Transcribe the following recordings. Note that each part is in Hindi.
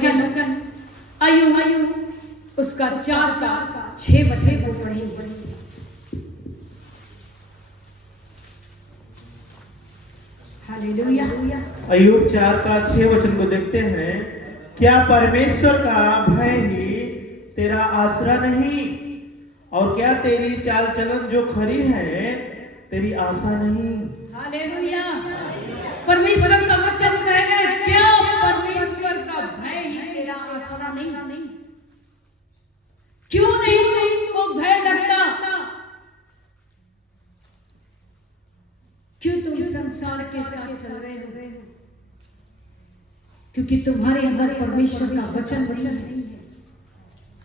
वचन आयु उसका 4 का 6 वचन को पढ़ेंगे। हालेलुया। अय्यूब 4 का 6 वचन को देखते हैं। क्या परमेश्वर का भय ही तेरा आसरा नहीं, और क्या तेरी चाल चलन जो खरी है तेरी आशा नहीं। हालेलुया। परमेश्वर का वचन कहेगा, क्या परमेश्वर का भय ही तेरा आसरा नहीं? क्यों नहीं तुमको भय लगता? क्यों तुम संसार के साथ चल रहे हो? क्योंकि तुम्हारे अंदर परमेश्वर का वचन नहीं है।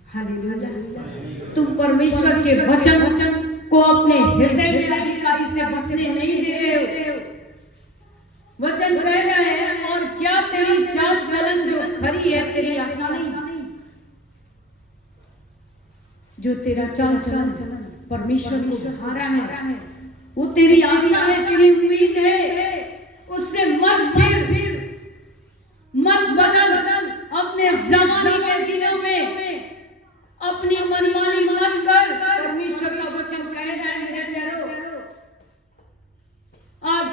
हालेलुया। तुम परमेश्वर के वचन को अपने हृदय में अधिकारी से बसने नहीं दे रहे हो। वचन कह रहा है, और क्या तेरी चाल चलन जो खरी है तेरी आशा नहीं? जो तेरा चाल चलन परमेश्वर को भारा है, वो तेरी आशा है, तेरी उम्मीद है। उससे मत बदल। अपने जमाने के दिनों में अपनी मनमानी मत कर। परमेश्वर का वचन कह रहा है मेरे प्यारो, आज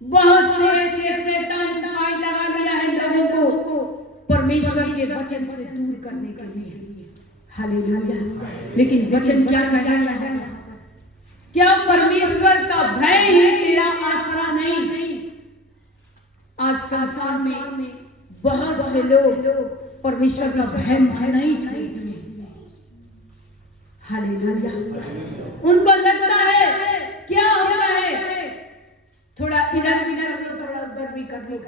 बहुत से ऐसे शैतान उपाय लगा लिया है लोगों को परमेश्वर के वचन से दूर करने के लिए। हालेलुया। लेकिन वचन क्या कह रहा है? क्या परमेश्वर का भय ही तेरा आसरा नहीं? आज संसार में बहुत से लोग परमेश्वर का भय नहीं छोड़ते। हालेलुया। उनको लगता है क्या होता है, थोड़ा इधर भी कर लो, थोड़ा उधर भी कर लो।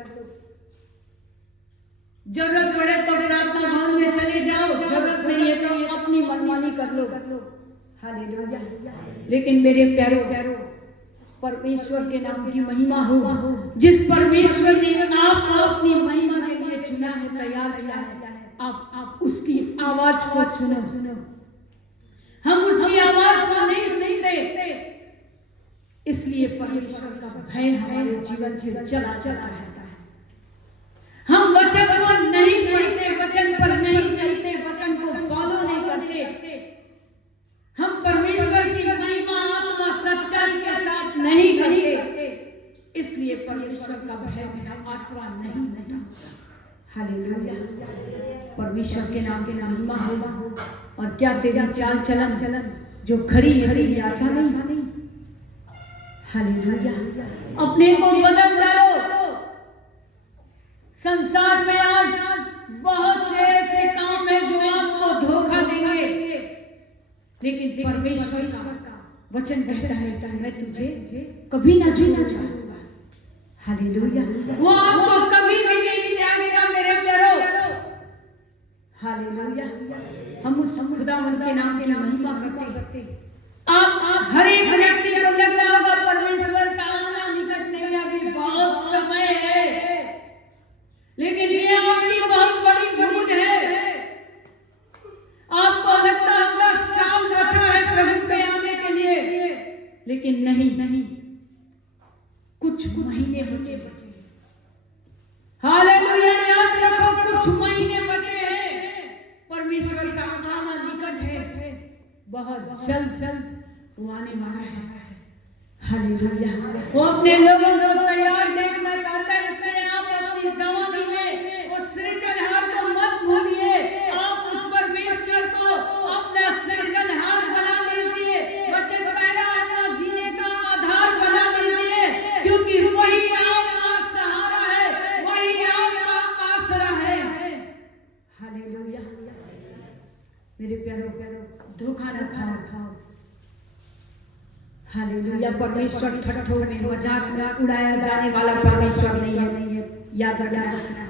जरूरत पड़े तो प्रार्थना भवन में चले जाओ, जरूरत नहीं है तो अपनी मनमानी कर लो। हालेलुया। लेकिन मेरे प्यारो, परमेश्वर के नाम की महिमा हो। जिस परमेश्वर ने आपको अपनी महिमा के लिए चुना है, तैयार किया है, आप उसकी आवाज को सुनो। हम उसकी आवाज को नहीं सुनते, इसलिए परमेश्वर का भय हमारे जीवन से चला रहता है। हम वचन को नहीं पढ़ते, वचन पर नहीं चलते, वचन को फॉलो नहीं करते। हम परमेश्वर की महिमा आत्मा सच्चाई के साथ नहीं करते, इसलिए परमेश्वर का भय मेरा आसरा नहीं होता। हालेलुया। परमेश्वर के नाम की महिमा हो। और क्या तेरी चाल चलन जो खरी है तेरी आशा नहीं? हालेलुया। अपने को बदल डालो। संसार में आज बहुत से ऐसे काम है जो आपको धोखा देंगे, लेकिन परमेश्वर का वचन कहता है, मैं तुझे कभी ना छोड़ूंगा। हालेलुया। वो आपको कभी भी नहीं त्यागेगा मेरे प्यारो। हालेलुया। हम उस खुदावंद के नाम की महिमा करते। आप हर एक व्यक्ति को लग रहा होगा परमेश्वर का आना निकटने में अभी बहुत समय है, लेकिन ये आपकी बहुत बड़ी भूल है। आपको लगता होगा साल बचा है प्रभु के आने के लिए, लेकिन नहीं, कुछ महीने बचे। हालेलुया। याद रखो, कुछ महीने बचे हैं। परमेश्वर का आना निकट है, बहुत जल्द वो आने वाला है। हालेलुया। वो अपने लोगों को तैयार देखना चाहता है, इसलिए आप अपनी जवानी में उस सृजनहार को मत भूलिए। आप उस परमेश्वर को अपना सृजनहार बना लीजिए। वचन कहना अपना जीने का आधार बना लीजिए, क्योंकि वही आपका सहारा है, वही आपका आसरा है। हालेलुया। मेरे प्यारो, धोखा न खाओ। हालेलुया। परमेश्वर ठट्ठों में मजाक में उड़ाया जाने वाला परमेश्वर नहीं है, याद रखना।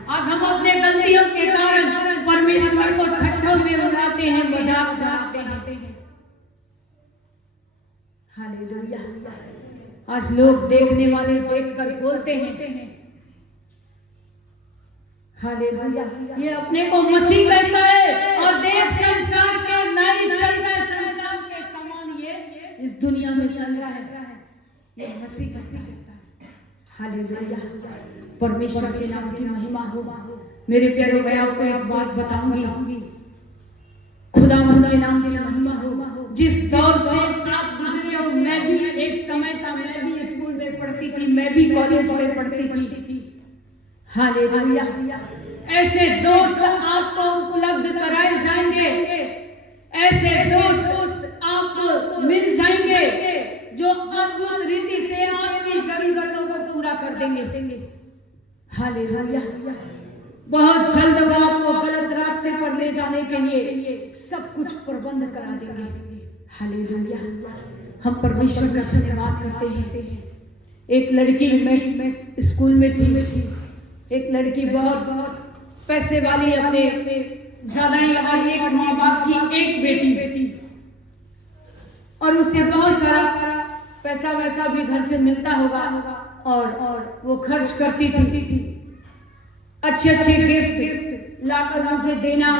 आज हम अपने गलतियों के कारण परमेश्वर को ठट्ठों में उड़ाते हैं, मजाक उड़ाते हैं। हालेलुया। आज लोग देखने वाले देखकर बोलते हैं, हालेलुया, ये अपने को मसीह कहता है, और देख संसार के नहीं चल रहा है, संसार के समान ये इस दुनिया में चल रहा है, ये मसीह कहता है। हालेलुया। परमेश्वर के नाम की महिमा हो। मेरे प्यारों, मैं आपको एक बात बताऊंगी, खुदावंद के नाम की महिमा हो। जिस दौर से आप गुजरे हो, मैं भी एक समय था, मैं भी स्कूल में पढ़ती थी, मैं भी कॉलेज में पढ़ती थी। हालेलुया। ऐसे दोस्त आपको उपलब्ध कराए जाएंगे, ऐसे दोस्त आपको मिल जाएंगे जो अद्भुत रीति से आपकी जरूरतों को पूरा कर देंगे। हालेलुया। बहुत जल्द वो आपको गलत रास्ते पर ले जाने के लिए सब कुछ प्रबंध करा देंगे। हालेलुया। हम परमेश्वर का धन्यवाद करते हैं। एक लड़की, मैं स्कूल में थी, एक लड़की बहुत पैसे वाली, अपने ज्यादा ही, और एक माँ बाप की एक बेटी, और उसे बहुत सारा पैसा वैसा भी घर से मिलता होगा, और वो खर्च करती थी। अच्छे गिफ्ट लाकर मुझे देना,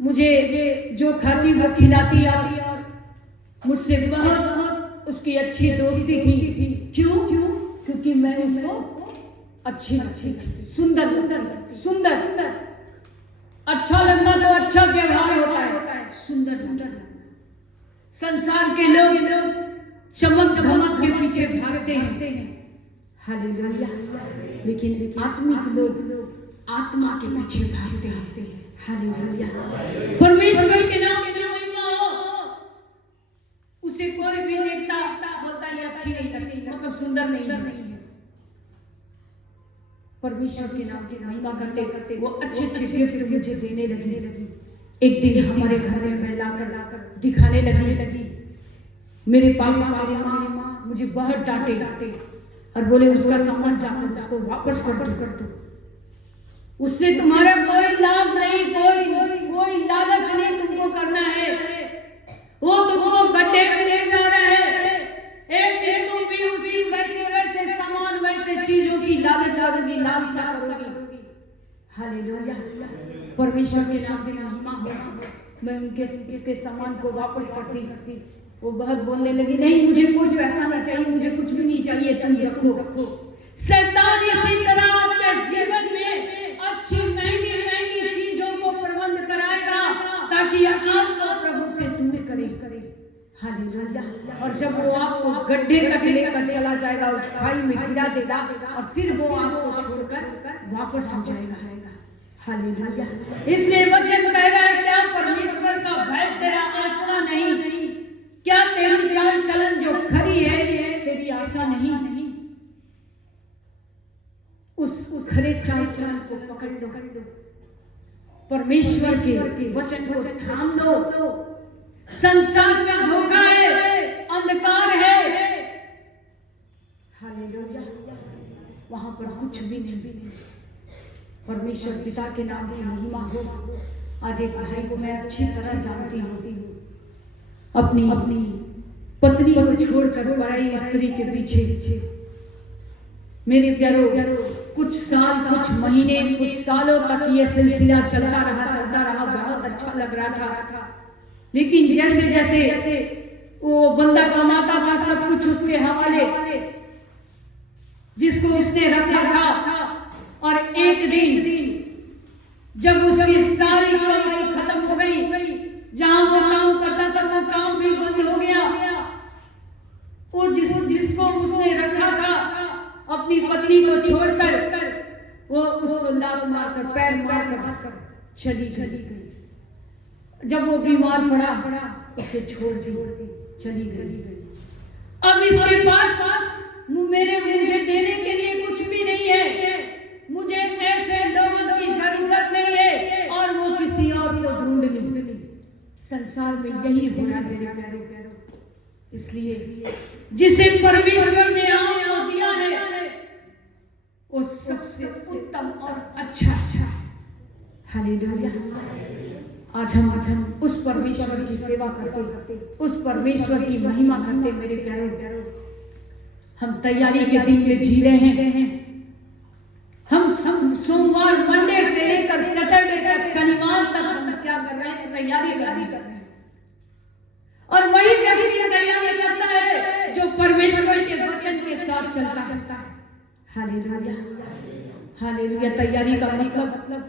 मुझे जो खाती वो खिलाती, और मुझसे बहुत उसकी अच्छी दोस्ती थी। क्यों? क्योंकि मैं उसको अच्छी लगती थी, सुंदर। अच्छा लगना तो अच्छा व्यवहार होता है, सुंदर। संसार के लोग चमक धमक के पीछे भागते हैं। हालेलुया। लेकिन आत्मिक लोग आत्मा के पीछे भागते हैं। हालेलुया। परमेश्वर के नाम की महिमा हो। उसे कोई भी देखता बोलता ये अच्छी नहीं लगती, मतलब सुंदर नहीं है। परमेश्वर के नाम की महिमा करते करते वो अच्छे गिफ्ट मुझे देने लगी। एक दिन हमारे घर में मैं लाकर दिखाने लगी। मेरे पापा, मेरी माँ मुझे बहुत डांटे और बोले उसका सामान जाकर उसको वापस कर दो। उससे तुम्हारा कोई लाभ नहीं, कोई लालच नहीं तुमको करना है। वो तुमको गड्ढे में ले जा रहा है। एक दिन तुम भी उसी वैसे सामान, वैसे चीजों की लालसा करोगी। हालेलुया। परमेश्वर के नाम की महिमा हो। मैं उसके सामान को वापस करती। वो बहुत बोलने लगी, नहीं मुझे कोई पैसा नहीं चाहिए, मुझे कुछ भी नहीं चाहिए, तुम रखो। शैतान इसी तरह आपके जीवन में अच्छी महंगी चीजों को प्रबंध कराएगा ताकि आपको प्रभु से दूर करे। हालेलुया। और जब वो आपको गड्ढे तक लेकर चला जाएगा, उस खाई में गिरा देगा, और फिर वो आपको छोड़कर वापस हो जाएगा। हालेलुया। इसलिए वचन कह रहा है, क्या परमेश्वर का भय तेरा आसरा नहीं? क्या तेरी चाल चलन जो खरी है तेरी आशा नहीं? उस खरे चाल चलन को पकड़ लो, परमेश्वर के वचन को थाम लो। संसार में धोखा है, अंधकार है। हालेलुया। वहां पर कुछ भी नहीं। परमेश्वर पिता के नाम की महिमा हो। आज एक भाई को मैं अच्छी तरह जानती हूँ, अपनी पत्नी को छोड़कर पराई स्त्री के पीछे। मेरे प्यारो, कुछ साल, कुछ महीने, कुछ सालों तक ये सिलसिला चलता रहा। बहुत अच्छा लग रहा था। लेकिन जैसे वो बंदा कमाता था, सब कुछ उसके हवाले, जिसको उसने रखा था, और एक दिन जब उसकी सारी कमाई खत्म हो गई, जहां वो काम करता था वो काम भी बंद हो गया। वो जिसको उसने रखा था, अपनी पत्नी को छोड़कर, वो उसको लात मारकर, पैर मारकर चली गई। जब वो बीमार पड़ा, उसे छोड़ दी, चली गई। अब इसके पास मुझे देने के लिए कुछ भी नहीं है। मुझे ऐसे लोगों की जरूरत नहीं है, और वो किसी और को ढूंढ ली। संसार में यही हो रहा है। इसलिए जिसे परमेश्वर ने आपको दिया है वो सबसे उत्तम और अच्छा है। हालेलुया। आज हम उस परमेश्वर की सेवा करते, उस परमेश्वर की महिमा करते। मेरे प्यारे, हम तैयारी के दिन में जी रहे हैं। हम सोमवार, मंडे से लेकर सैटरडे तक, शनिवार तक हम क्या कर रहे हैं? तैयारी कर रहे हैं। और वही व्यक्ति तैयारी करता है जो परमेश्वर के वचन के साथ चलता है। हालेलुया। हालेलुया। तैयारी का मतलब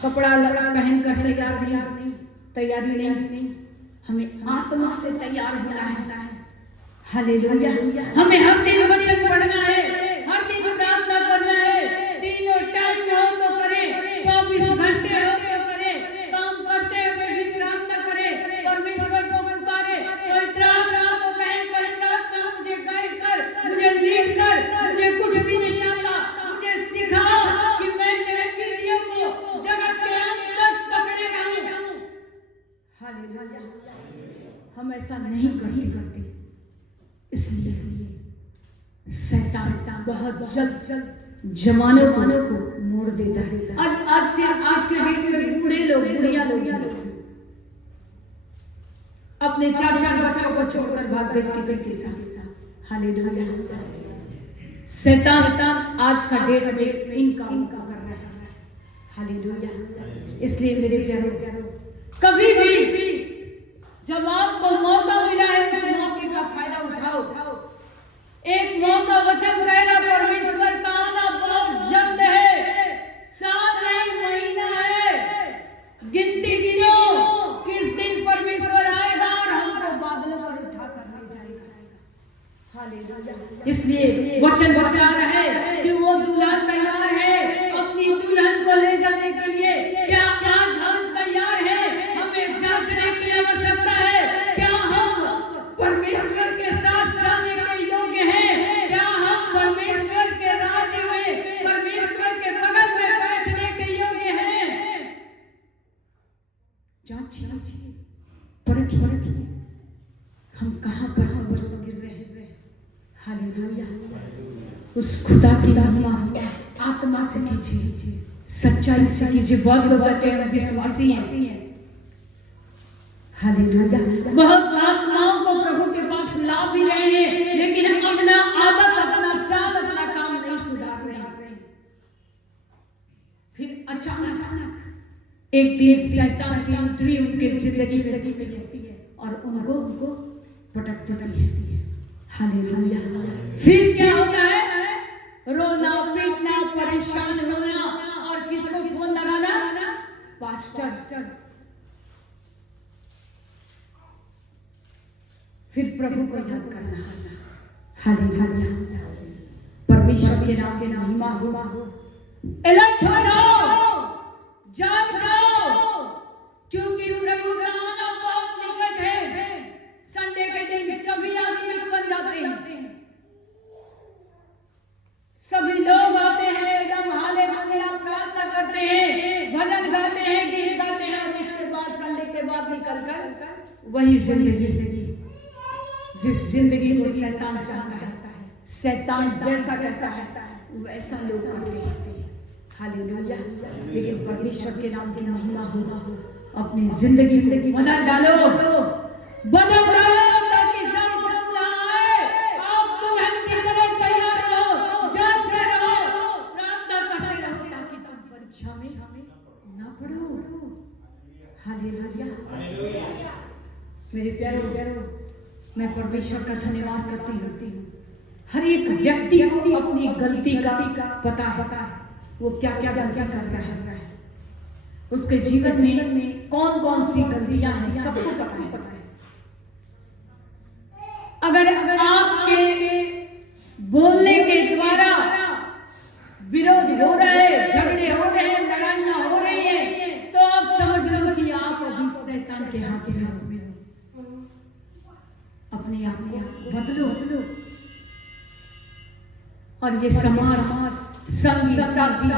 कपड़ा लगा पहन कर तैयार नहीं, तैयारी नहीं, हमें आत्मा से तैयार होना है। हालेलुया। हमें हर दिन वचन पढ़ना है, हर दिन प्रार्थना करना है, तीनों टाइम हो तो करें, 24 घंटे हो तो करें, काम करते हुए भी प्रार्थना करें, परमेश्वर को पुकारे, पवित्र आत्मा को कहें, पवित्र आत्मा मुझे गाइड कर, मुझे लीड कर, मुझे कुछ भी नहीं आता, मुझे सिखाओ कि मैं तेरे विधियों को जगत के अंत तक पकड़े रहूं। हालेलुया। हम ऐसा नहीं करते, इसलिए शैतान बहुत जल्द जमानों को मोड़ देता है। आज के डेट में बूढ़े लोग, बुढ़िया लोग अपने 4 बच्चों को छोड़कर भाग गए किसी के साथ। हालेलुया। शैतान आज का डेट में इन काम कर रहा है। हालेलुया। इसलिए मेरे प्यारे, कभी भी जब आपको मौका मिला है उस मौके का फायदा उठाओ। एक मौका वचन कह रहा, परमेश्वर का आना बहुत जल्द है, साल नहीं महीना है, गिनती गिनो किस दिन परमेश्वर आएगा और हमको बादलों पर उठा कर ले जाएगा। हालेलुया। इसलिए वचन बता रहा है कि वो दुल्हन तैयार है अपनी दुल्हन को ले जाने के लिए। क्या आज हम तैयार हैं? हमें जांचने की आवश्यकता है, क्या हम परमेश्वर के साथ जाने के योग्य हैं? क्या हम परमेश्वर के राज्य में, परमेश्वर के बगल में बैठने के योग्य हैं? जांचिए, परखिए हम कहां पर गिर रहे हैं। हालेलुया। उस खुदा की महिमा आत्मा से कीजिए, सच्चाई से कीजिए। बहुत लोग कहते हैं विश्वासी हैं। हालेलुया। बहुत आत्माओं को प्रभु के पास ला भी रहे हैं, लेकिन अपना आदत, अपना चाल, अपना काम नहीं सुधार रहे हैं। फिर अचानक एक दिन शैतान की एंट्री उनके जिंदगी में होती है और उनको पटक देती है। हालेलुया। फिर क्या होता है? रोना, पीटना, परेशान होना, और किसको फोन लगाना? पास्टर। फिर प्रभु को याद करना। हालेलुया। परमेश्वर के नाम की महिमा हो। अलर्ट हो जाओ, जाग जाओ, क्योंकि प्रभु का आना बहुत निकट है। संडे के दिन सभी आत्मिक बन जाते हैं, सभी लोग आते हैं, एकदम हालेलुया प्रार्थना करते हैं, भजन गाते हैं, गीत गाते हैं, और उसके बाद संडे के बाद निकल कर वही जिंदगी, जिस जिंदगी को शैतान चाहता है, शैतान जैसा कहता है वैसा लोग करते हैं। हालेलुया। लेकिन परमेश्वर के नाम की महिमा हो, अपनी जिंदगी को बदल डालो, ताकि जब दुल्हा आए आप दुल्हन की तरह तैयार रहो, जागते रहो, प्रार्थना करते रहो, ताकि तुम परीक्षा में ना पड़ो। हालेलुया। मेरे प्यारे, मैं परमेश्वर का धन्यवाद करती हूँ। हर एक व्यक्ति को अपनी गलती का पता है, वो क्या क्या गलती कर रहा है, उसके जीवन में कौन कौन सी गलतियां हैं, सबको पता है। अगर आपके बोलने के द्वारा विरोध हो रहा है, झगड़े हो रहे हैं, लड़ाइयां हो रही हैं, तो आप समझ लो कि आप अभी शैतान के हाथ में हो। अपने आप को बदलो। और ये समाज, संगी साथी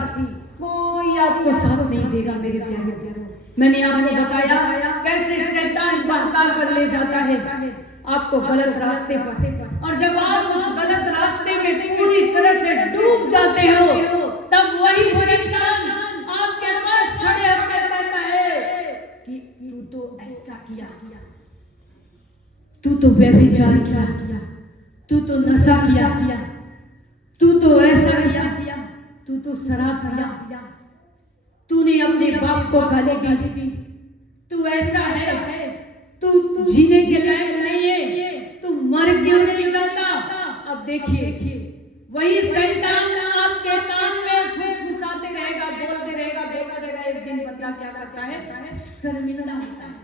कोई आपको साथ नहीं देगा। मेरे प्यारे, मैंने आपको बताया कैसे शैतान बहका कर ले जाता है आपको गलत रास्ते पर, और जब आप उस गलत रास्ते में पूरी तरह से डूब जाते हो, तब वही शैतान आपके पास खड़े होकर कहता है कि तू तो ऐसा किया, तू तो व्यभिचार किया, तू तो नशा किया, तू तो ऐसा किया, तू तो शराब पिया, तूने अपने बाप को गाली दी, तू ऐसा है, तू जीने के लायक नहीं है, तू मर क्यों नहीं जाता। अब देखिए वही शैतान आपके कान में फुसफुसाता बंदा क्या करता है, शर्मिंदा होता है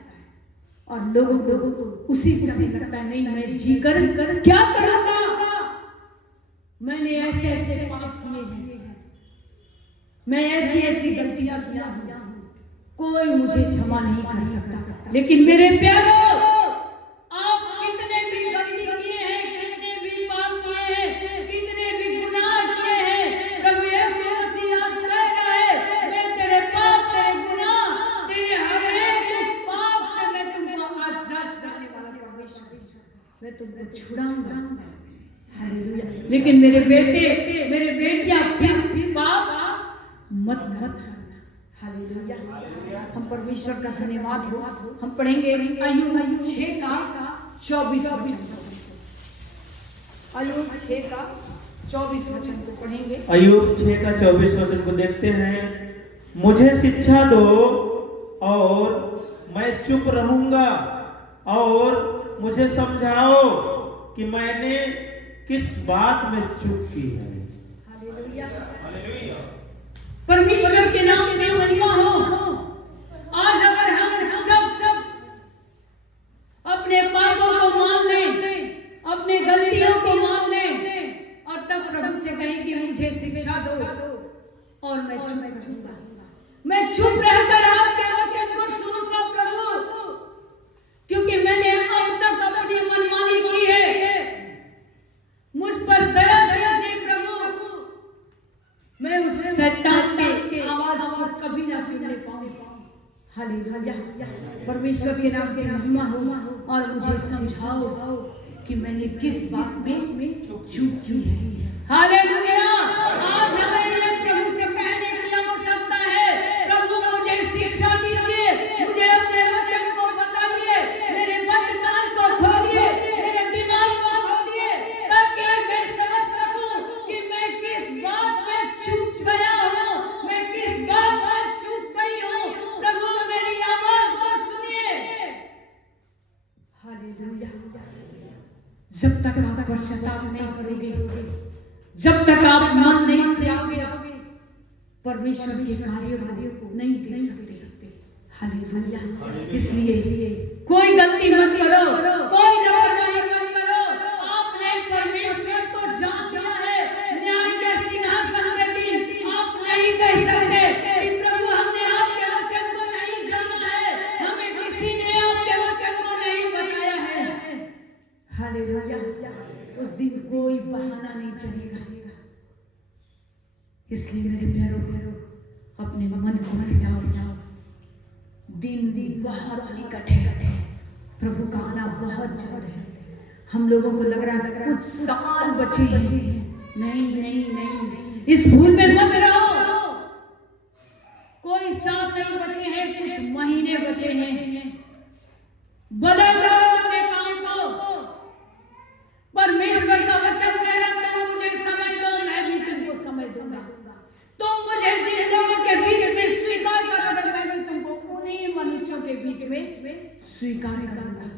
और लोगों को उसी समय लगता है नहीं मैं जी कर क्या करूंगा, मैंने ऐसे ऐसे पाप किए हैं, मैं ऐसी ऐसी गलतियां किया हूं, कोई मुझे क्षमा नहीं कर सकता। लेकिन मेरे प्यारो, आप कितने भी गलती किए हैं, कितने भी पाप किए हैं, कितने भी गुनाह किए हैं, प्रभु यीशु मसीह आज कह रहा है मैं तेरे पाप, तेरे गुनाह, तेरे हर एक उस पाप से मैं तुमको आजाद करने वाला परमेश्वर, मैं तुमको छुड़ाऊंगा। हालेलुया। लेकिन मेरे बेटे, मेरे बेटियां फिर पाप मत करना। हालेलुया। हम परमेश्वर का धन्यवाद हो। हम पढ़ेंगे अय्यूब 6 का 24 वचन। अय्यूब 6 का 24 वचन को पढ़ेंगे। अय्यूब 6 का 24 वचन को देखते हैं। मुझे शिक्षा दो और मैं चुप रहूंगा और मुझे समझाओ कि मैंने किस बात में चूक की है। हालेलुया। परमेश्वर के नाम की महिमा हो। आज अगर हम सब अपने पापों को मान लें, अपने गलतियों को मान लें और तब प्रभु से कहें कि मुझे शिक्षा दो और मैं चुप रहूंगा, मैं चुप रहकर आपके वचन को सुनूंगा प्रभु, क्योंकि मैंने अब तक अपनी मनमानी की है, मुझ पर दया कीजिए प्रभु, मैं उस शैतान की आवाज को कभी ना सुनने पाऊं। हालेलुया। परमेश्वर के नाम की महिमा हो और मुझे समझाओ कि मैंने किस बात में चूक की है। हालेलुया। आज हमें ये प्रभु से कहने की आवश्यकता है, प्रभु मुझे शिक्षा दीजिए, मुझे अपने वचन को बताइए, मेरे बंद कान को खोलिए, मेरे दिमाग को खोलिए, ताकि मैं समझ सकूं कि मैं किस बात में चूक गया हूं, मैं किस बात में चूक गई हूं। प्रभु मेरी आवाज को सुनिए। हालेलुया। जब तक आप पश्चाताप नहीं करोगे, जब तक आप मन नहीं फिराओगे, परमेश्वर के कार्यों को नहीं देख सकते। हालेलुया। इसलिए कोई गलती मत करो, कोई लापरवाही मत करो। आपने परमेश्वर को जान लिया है, न्याय के सिंहासन के दिन आप नहीं कह सकते कि प्रभु हमने आपके वचन को नहीं जाना है, हमें किसी ने आपके वचन को नहीं बताया है। हालेलुया। उस दिन कोई बहाना नहीं चलेगा। इसलिए मेरे प्यारो, अपने मन को फिराओ। दिन बहुत निकट है, प्रभु का आना बहुत जल्द है। हम लोगों को लग रहा है कुछ साल बचे हैं। नहीं, इस भूल में मत रहो। कोई साल नहीं बचे हैं, कुछ महीने बचे हैं। बदल दो अपने काम को। परमेश्वर का वचन कह रहा है, मुझे समय दो, मैं भी तुमको समय दूंगा। तुम मुझे जिन लोगों के बीच में स्वीकार करोगे, मैं भी तुमको उन्हीं मनुष्यों के बीच में स्वीकार करूंगा।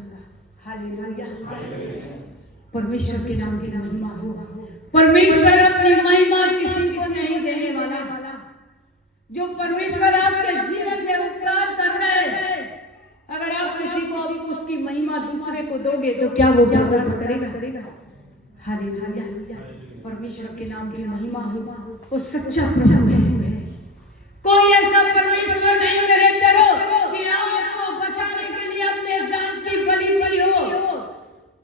हालेलुया। परमेश्वर के नाम की महिमा हो। परमेश्वर अपनी महिमा किसी को नहीं देने वाला। जो परमेश्वर आपके जीवन में उपकार कर रहे हैं, अगर आप किसी को उसकी महिमा दूसरे को दोगे तो क्या वो बर्दाश्त करेगा? हालेलुया। परमेश्वर के नाम की महिमा हो। वो सच्चा प्रभु है। कोई ऐसा परमेश्वर नहीं मेरे प्यारो कि आपको बचाने के लिए अपने जान की बलि दी हो।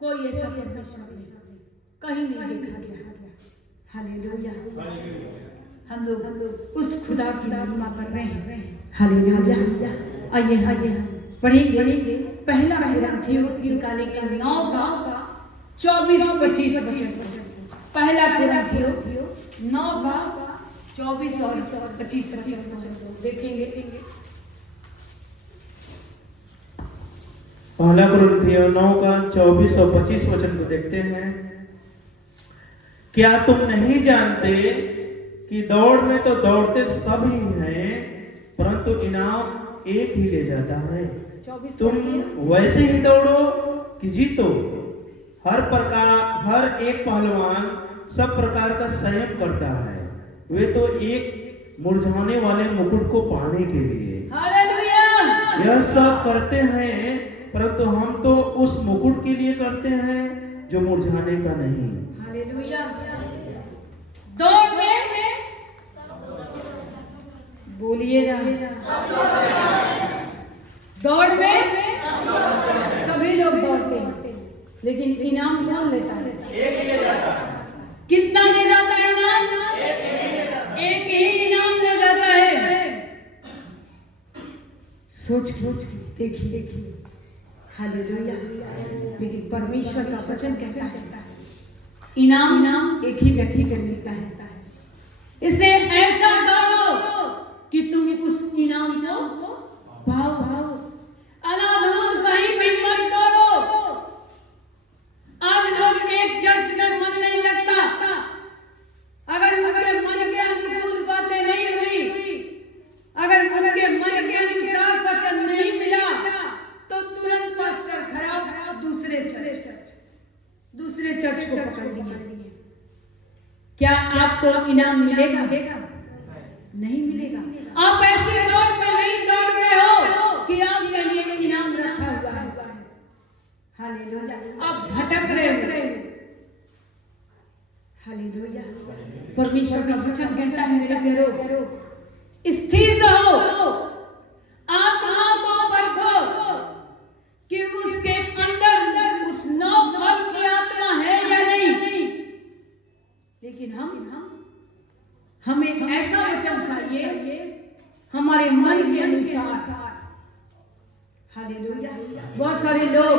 कोई ऐसा परमेश्वर नहीं, कहीं नहीं देखा गया। हालेलुया। हम लोग उस खुदा की महिमा कर रहे हैं। हालेलुया। आइए पढ़ेंगे पहला कुरिन्थियों निकाले के 9 का 24-25 वचन। पहला कुरिन्थियों 9 का 24 और 25 वचन देखेंगे। पहला कुरिन्थियों 9 का 24 और 25 वचन को देखते हैं। क्या तुम नहीं जानते कि दौड़ में तो दौड़ते सब ही हैं, परंतु इनाम एक ही ले जाता है। तुम वैसे ही दौड़ो कि जीतो। हर एक पहलवान सब प्रकार का संयम करता है, वे तो एक मुरझाने वाले मुकुट को पाने के लिए। यह सब करते हैं, परंतु हम तो उस मुकुट के लिए करते हैं जो मुरझाने का नहीं। हालेलुया। दौड़ में बोलिए ना, दौड़ में सभी लोग दौड़ते हैं, लेकिन इनाम कौन लेता है? एक ले जाता है। कितना ले जाता है इनाम? एक ही इनाम ले जाता है। सोच देखिए, हालेलुया। लेकिन परमेश्वर का वचन कहता है इनाम एक ही व्यक्ति को मिलता है। इसलिए ऐसा दौड़ो कि तुम उस इनाम को पाओ। अनाधूत कहीं भी मत दौड़ो। आज लोग एक चर्च में मन नहीं लगता, अगर उनके मन के अनुकूल बातें नहीं हुई, अगर उनके मन के अनुसार वचन नहीं मिला, तो तुरंत पास्टर खराब, दूसरे चर्च को पकड़ लिए। क्या आपको इनाम मिलेगा? नहीं मिलेगा। आप ऐसे दौड़ में नहीं दौड़ रहे हो कि आपके लिए इनाम रखा हुआ है। हालेलुया। आप भटक रहे हो। हालेलुया। परमेश्वर का वचन कहता है मेरे प्यारो, स्थिर रहो, आत्मा को परखो कि उसके अंदर उस 9 फल की आत्मा है या नहीं। लेकिन हमें ऐसा वचन चाहिए हमारे मन के अनुसार। हालेलुया। बहुत सारे लोग,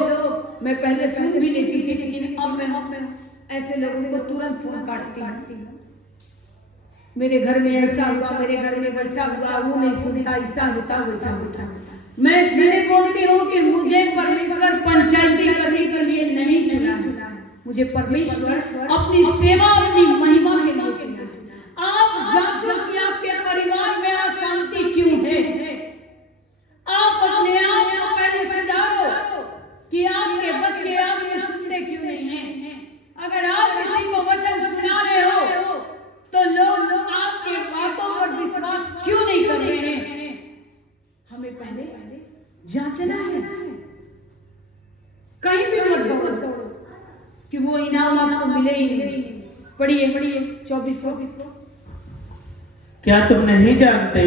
मैं पहले सुन भी लेती थी, लेकिन अब मैं ऐसे लोगों को तुरंत फोन काटती हूँ। मेरे घर में ऐसा हुआ, मेरे घर में वैसा हुआ, वो नहीं सुनता, ऐसा होता वैसा होता। मैं इसलिए बोलती हूँ कि मुझे परमेश्वर पंचायती करने के लिए नहीं चुना, मुझे परमेश्वर अपनी सेवा, अपनी महिमा के लिए चुना। आप जांचो कि आपके परिवार में अशांति क्यों है। आप अपने आप को पहले सुधारो कि आपके बच्चे आपके सुनते क्यों नहीं हैं। अगर आप किसी को वचन सुना रहे हो तो लोग आपके बातों पर विश्वास क्यों नहीं कर रहे हैं। हमें पहले जांचना है। कहीं भी मत दौड़ो कि वो इनाम आपको मिले ही नहीं। पढ़िए 24 को। क्या तुम नहीं जानते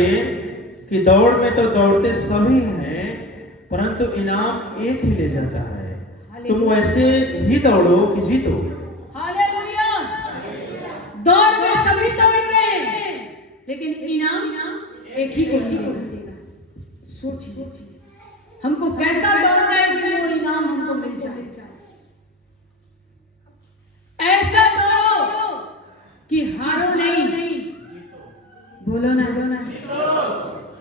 कि दौड़ में तो दौड़ते सभी हैं, परंतु इनाम एक ही ले जाता है। तुम वैसे ही दौड़ो कि जीतो। हालेलुया। दौड़ में सभी दौड़ रहे हैं, लेकिन इनाम एक ही को मिलेगा। सोचिए हमको कैसा दौड़ना है कि वो इनाम हमको मिल जाए। ऐसा दौड़ो कि हारो नहीं। बोलो ना,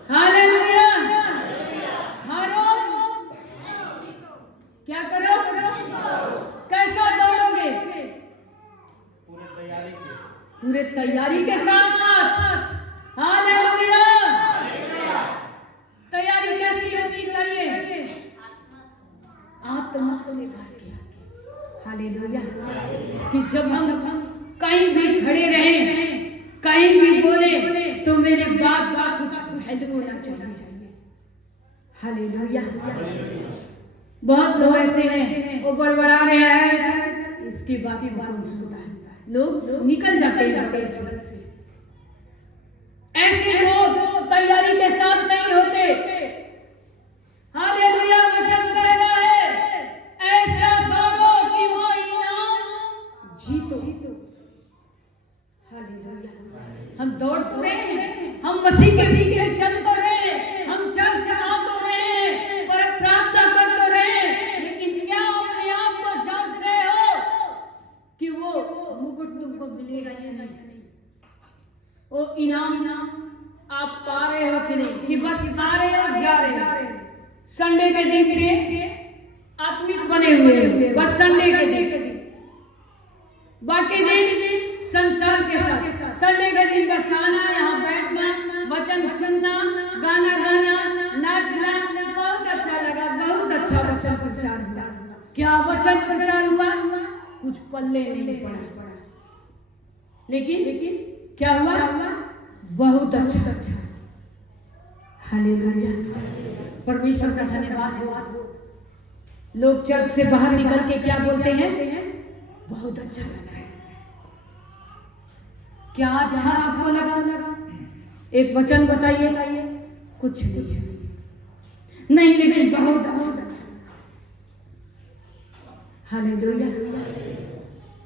हालेलुया। हारो क्या करो? कैसा दौड़ोगे? पूरे तैयारी के साथ। हालेलुया। तैयारी कैसी होनी चाहिए? आत्मा से भर के। हालेलुया। कि जब हम कहीं भी खड़े रहें, कहीं भी बोले, तो मेरे बात का कुछ वैल्यू होना चाहिए। हालेलुया। बहुत लोग ऐसे हैं, वो बड़बड़ा रहे हैं, इसकी बात ही कौन सुनता है। लोग निकल जाते हैं। ऐसे लोग तैयारी के साथ नहीं होते। हालेलुया। वचन कह रहा है ऐसा दौड़ो कि वो इनाम जीतो। हालेलुया। हम दौड़ तो रहे हैं, हम मसीह के पीछे चल तो रहे हैं, हम चर्च आ तो रहे हैं, पर प्रार्थना कर तो रहे हैं, लेकिन क्या अपने आप को जांच रहे हो कि वो मुकुट तुमको मिलेगा या नहीं? वो इनाम आप पा रहे हो कि नहीं? कि बस आ रहे हो, जा रहे हो। संडे के दिन के आत्मिक बने हुए हैं, बस संडे के दिन, बाकी दिन संसार के साथ। संडे के दिन बस आना, यहाँ बैठना, वचन सुनना, गाना गाना, नाचना। बहुत अच्छा लगा, बहुत अच्छा वचन प्रचार हुआ। क्या वचन प्रचार हुआ? कुछ पल्ले नहीं पड़ा, लेकिन क्या हुआ? बहुत अच्छा। हालेलुया। परमेश्वर का धन्यवाद हो। लोग चर्च से बाहर निकल के क्या बोलते हैं? बहुत अच्छा लगा है। क्या अच्छा आपको लगा? एक वचन बताइए। कुछ नहीं, लेकिन बहुत अच्छा लगा। हालेलुया।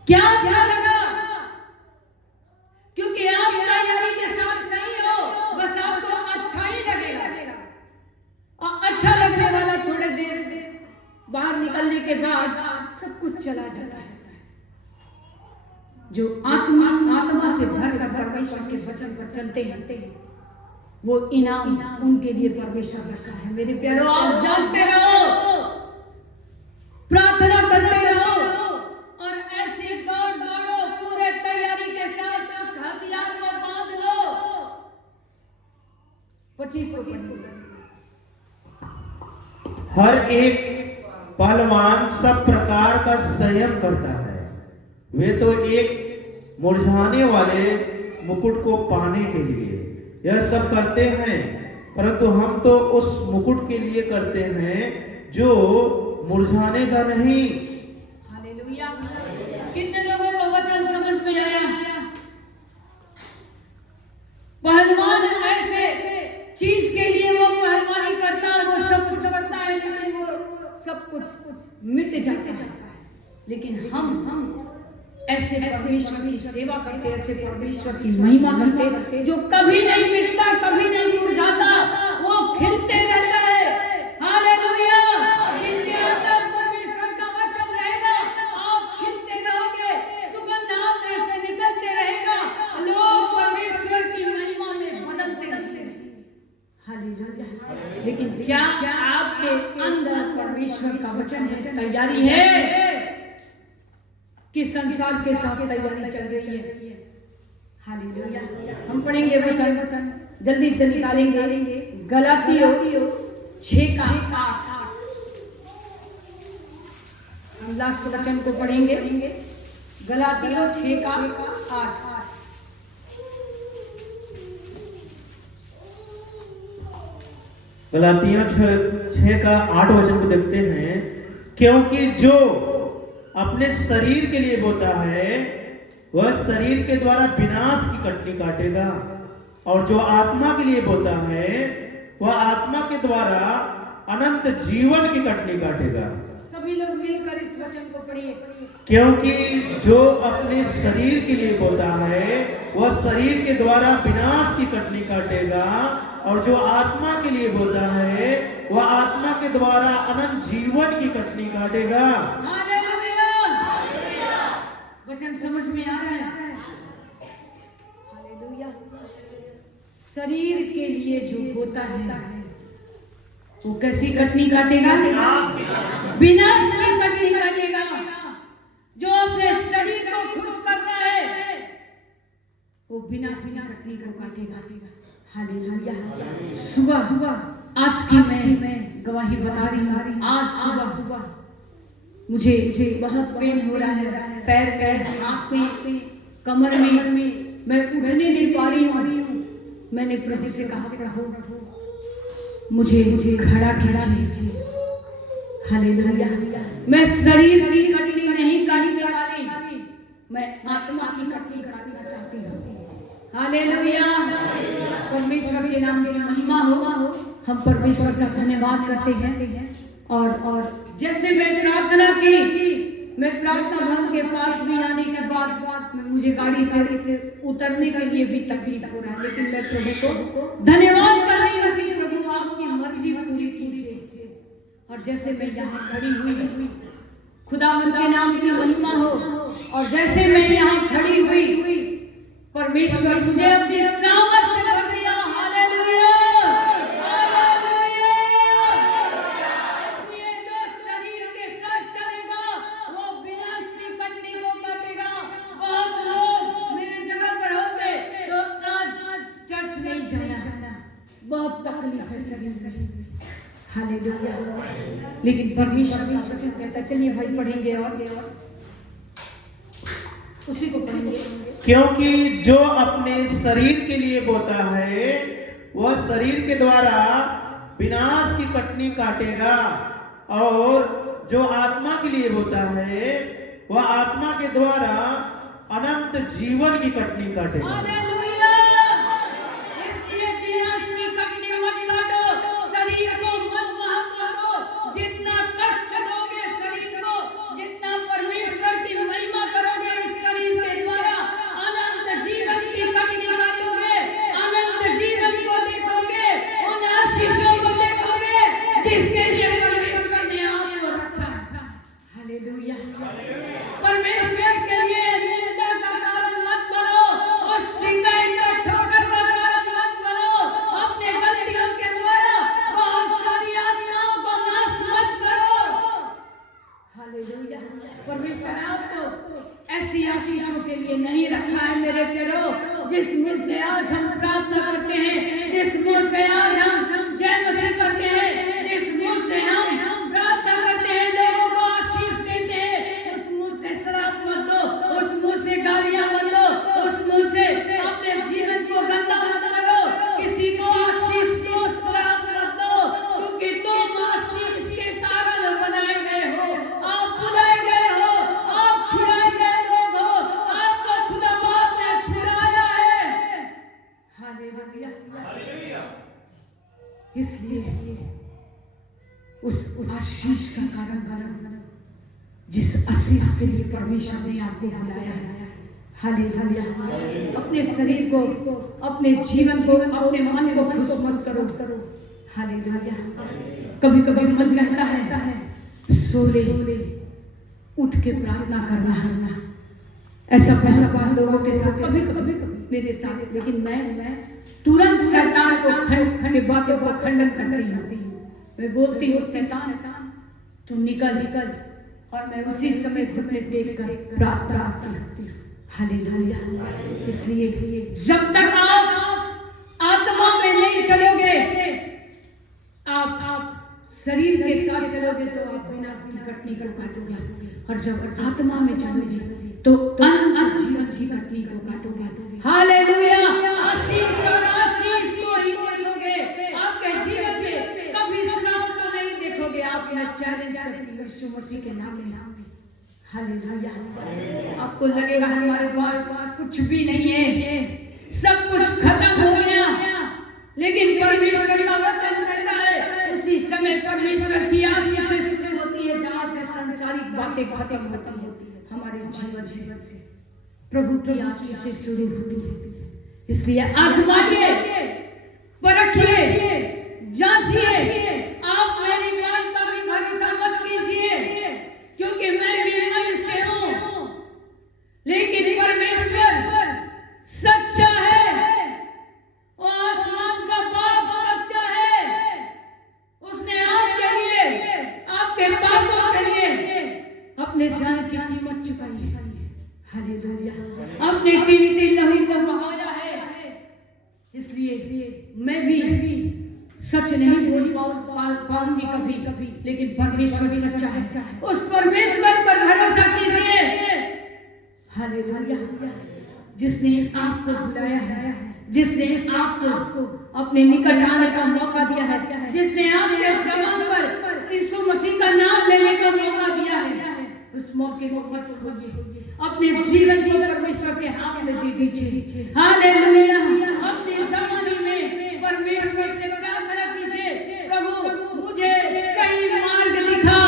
क्या अच्छा लगा? क्योंकि आप तैयारी के साथ नहीं हो, बस आपको अच्छा ही लगेगा। और अच्छा लगने वाला थोड़े देर बाहर निकलने के बाद सब कुछ चला जाता है। जो आत्मा से भरकर परमेश्वर के वचन पर चलते हैं, वो इनाम उनके लिए परमेश्वर रखा है। मेरे प्यारो, आप जानते रहो, प्रार्थना करते रहो और ऐसे दौड़ो पूरे तैयारी के साथ। उस हथियार को बांध लो। 25 को पढ़िए। हर एक पहलवान सब प्रकार का संयम करता है। वे तो एक मुरझाने वाले मुकुट को पाने के लिए यह सब करते हैं, परंतु हम तो उस मुकुट के लिए करते हैं जो मुरझाने का नहीं। हालेलुया। कितने लोगों को वचन समझ में आया? पहलवान ऐसे चीज के लिए वो पहलवानी करता है, वो सब कुछ करता है, लेकिन वो सब कुछ मिट जाता है। लेकिन हम ऐसे परमेश्वर की सेवा करते, ऐसे परमेश्वर की महिमा करते, जो कभी नहीं मिटता, कभी नहीं मुरझाता, वो खिलते रहता है। हालेलुया। जिनके अंदर परमेश्वर का वचन रहेगा, आप खिलते रहोगे, सुगंध आप में से निकलते रहेगा, लोग परमेश्वर की महिमा में बदलते रहते हैं। हालेलुया। लेकिन क्या आपके अंदर परमेश्वर का वचन है? तैयारी है कि संसार के साथ तैयारी चल रही है? हालेलुया। हम पढ़ेंगे वचन, जल्दी से निकालेंगे। गलातियों 6:8। हम लास्ट वचन को पढ़ेंगे। गलातियों 6:8। गलातियों 6:8 वचन को देखते हैं। क्योंकि जो अपने शरीर के लिए बोता है, वह शरीर के द्वारा विनाश की कटनी काटेगा, और जो आत्मा के लिए बोता है, वह आत्मा के द्वारा अनंत जीवन की कटनी काटेगा। सभी लोग मिलकर इस वचन को पढ़िए। क्योंकि जो अपने शरीर के लिए बोता है, वह शरीर के द्वारा विनाश की कटनी काटेगा, और जो आत्मा के लिए बोता है, वह आत्मा के द्वारा अनंत जीवन की कटनी काटेगा। वचन समझ में आ रहा है? हालेलुया। शरीर के लिए जो होता है, वो कैसी कटनी काटेगा? विनाश की कटनी काटेगा। जो अपने शरीर को खुश करता है, वो विनाश की कटनी को काटेगा। हालेलुया। सुबह आज की मैं गवाही बता रही हूँ। आज सुबह मुझे बहुत पेन हो रहा है, पैर हाथ में, कमर में, मैं उठने नहीं पा रही हूँ। मैंने प्रभु से कहा, प्रभु मुझे खड़ा कीजिए। हालेलुया। मैं शरीर की कटनी नहीं काटने वाली, मैं आत्मा की कटनी काटना चाहती हूँ। हालेलुया। परमेश्वर के नाम की महिमा हो। हम परमेश्वर का धन्यवाद करते हैं। और जैसे मैं प्रार्थना की, मैं प्रार्थना भवन के पास भी आने के बाद मुझे गाड़ी से उतरने के लिए भी तकलीफ हो रहा है, लेकिन मैं प्रभु को धन्यवाद कर रही हूँ कि प्रभु आपकी मर्जी पूरी कीजिए। और जैसे मैं यहाँ खड़ी हुई, खुदावंद के नाम की महिमा हो, और जैसे मैं यहाँ खड़ी हुई, परमेश्वर मुझे अपनी सामर्थ से भर दिया। हालेलुया। बहुत तकलीफ है शरीर में। हालेलुया। लेकिन परमेश्वर का वचन कहता, चलिए भाई पढ़ेंगे और उसी को पढ़ेंगे। क्योंकि जो अपने शरीर के लिए बोता है, वह शरीर के द्वारा विनाश की कटनी काटेगा, और जो आत्मा के लिए होता है वह आत्मा के द्वारा अनंत जीवन की कटनी काटेगा। हालेलुया। इसलिए विनाश की कटनी मत काटो, शरीर को मत महत्व दो। जितना कष्ट दोगे शरीर को, जितना परमेश्वर की महिमा करोगे इस शरीर के द्वारा, अनंत जीवन की कटनी काटोगे, अनंत जीवन को देखोगे, उन आशीषों को देखोगे जिसके लिए परमेश्वर ने आपको रखा है। हालेलुया। परमेश्वर के लिए निंदा का कारण मत बनो, और शिकायत का ठोकर का कारण मत बनो। अपने गलतियों के द्वारा बहुत सारी आत्माओं को नाश मत करो। हालेलुया। परमेश्वर आपको ऐसी आशीषों के लिए नहीं रखा है मेरे प्यारो, जिस मुंह से आज हम प्रार्थना करते हैं, जिस मुंह से आज हम जय मसीह करते हैं, जिस मुंह से हम प्रार्थना करते हैं, लोगों को आशीष देते हैं, उस मुंह से शराब मत दो, उस मुंह से गालियां मत दो, उस मुंह से अपने जीवन को गंदा मत करो। किसी को आशीष दो, शराब मत दो, क्योंकि तुम आशीष के कारण बनाए गए हो, आप बुलाए गए हो, आप छुड़ाए गए लोग हो, आपको खुदा बाप ने छुड़ाया है। हालेलुया। इसलिए उस आशीष का कारण बनो, जिस आशीष के लिए परमेश्वर ने आपको बुलाया है। हालेलुया। अपने शरीर को, अपने जीवन को, अपने मन को खुश मत करो। हालेलुया। कभी कभी मन कहता है सो ले, उठ के प्रार्थना करना। ऐसा पहला बार लोगों के साथ, कभी कभी मेरे साथ, लेकिन मैं तुरंत शैतान को के बातों को खंडन करती हूँ। मैं बोलती हूँ शैतान तू निकल, और मैं उसी समय घुटने टेक कर प्रार्थना करती हूँ। हालेलुया। इसलिए जब तक आप आत्मा में नहीं चलोगे, आप शरीर के साथ चलोगे तो आप विनाश की कटनी को काटोगे, और जब आत्मा में चलोगे तो अनंत जीवन की कटनी को काटोगे। हालेलुया। आशीष और आशीष को ही देखोगे आपके जीवन में, कभी श्राप को नहीं देखोगे। आप यह चैलेंज करती हूँ यीशु मसीह के नाम में। हालेलुया। आपको लगेगा हमारे पास कुछ भी नहीं है, सब कुछ खत्म हो गया, लेकिन परमेश्वर का वचन कहता है उसी समय परमेश्वर की आशीष शुरू होती है, जहाँ से सांसारिक बातें खत्म होती है। हमारे जीवन से प्रभु की आशीष शुरू होती है। इसलिए आजमाइए, परखिए, जांचिए। आप मेरी बात का भी भरोसा मत कीजिए, क्योंकि मैं भी मनुष्य हूँ, लेकिन परमेश्वर सच्चा है, वो आसमान का बाप सच्चा है। उसने आपके लिए, आपके पापों के लिए अपने जान की कीमत चुकाई है। हालेलुया। अपने कीमती लहू को बहाया है। इसलिए मैं भी सच नहीं बोल पाऊंगी कभी, लेकिन परमेश्वर सच्चा है, उस परमेश्वर पर भरोसा कीजिए। हालेलुया। जिसने आपको बुलाया है, जिसने आपको अपने निकट आने का मौका दिया है, जिसने आपके ज़बान पर यीशु मसीह का नाम लेने का मौका दिया है, उस मौके को मत खोइए। अपने जीवन को परमेश्वर के हाथ में दे दीजिए। हालेलुया। अपनी ज़बानी में परमेश्वर से प्रार्थना कीजिए, प्रभु मुझे सही मार्ग दिखा,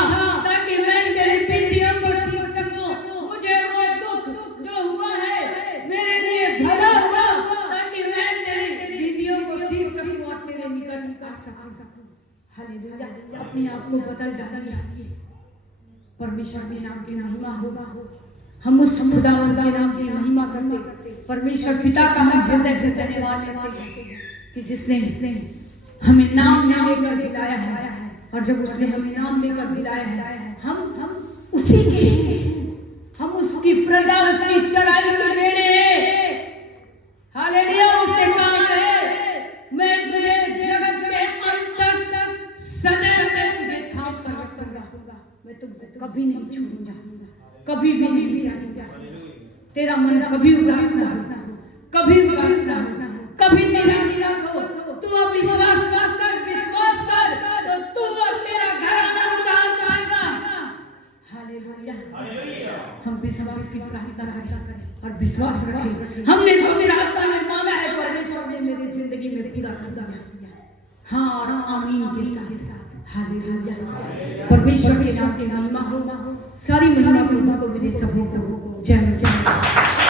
ताकि मैं तेरी विधियों को सीख सकूं। मुझे वो दुख जो हुआ है मेरे लिए भला हुआ, ताकि मैं तेरी विधियों को सीख सकूं और तेरे निकट आ सकूं। हालेलुया। अपने आप को बदल डालिए। परमेश्वर के नाम की महिमा होगा। हम उस खुदावंद के नाम की महिमा करते, परमेश्वर पिता का हम हृदय से धन्यवाद करते हैं कि जिसने हमें नाम लेकर बुलाया है, और जब उसने हमें नाम लेकर बुलाया है, हम उसी के हैं, हम उसकी प्रजा, उसकी चराई के बेड़े हैं। हालेलुया। उसने कहा है मैं तुझे जगत के अंत तक सदैव मैं तुझे थाम कर रखूंगा, मैं तुझे कभी नहीं छोड़ूंगा, कभी भी नहीं त्यागूंगा। तेरा मन कभी उदास ना हो, कभी उदास ना हो, कभी निराश ना हो। तू अब विश्वास कर, विश्वास कर हम विश्वास की प्रार्थना करें और विश्वास रखें, हमने जो प्रार्थना में मांगा है परमेश्वर ने मेरी जिंदगी में पूरा कर दिया। हाँ और आमीन के साथ हालेलुया। परमेश्वर के नाम की महिमा हो, सारी महिमा प्रभु को मेरे सबों को जय जय।